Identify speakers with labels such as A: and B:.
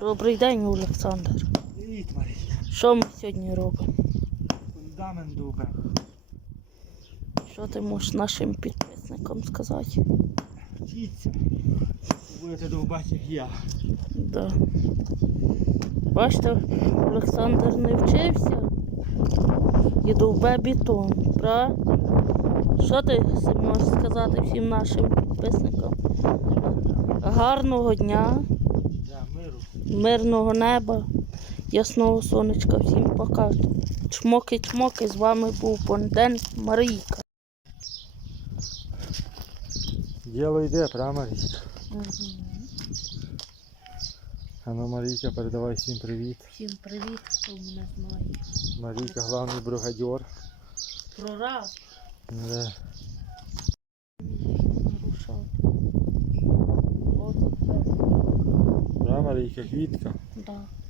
A: Добрий день, Олександр.
B: Привіт, Марія.
A: Що ми сьогодні робимо?
B: Фундамент дубе.
A: Що ти можеш нашим підписникам сказати?
B: Вчіться. Будете довбати, як я.
A: Да. Бачите, Олександр не вчився і довбе бетон, правда? Що ти можеш сказати всім нашим підписникам? Гарного дня,
B: Да, миру.
A: мирного неба, ясного сонечка. Всім пока. Чмоки-чмоки, з вами був Бонден Марійка.
B: Діло йде, правда, Марійка?
A: Угу.
B: А ну, Марійка, передавай всім привіт.
A: Всім привіт, хто мене знає.
B: Марійка, головний бригадьор.
A: Прораб.
B: Да.
A: Нарушав.
B: Да, Марійка, квітка.
A: Да.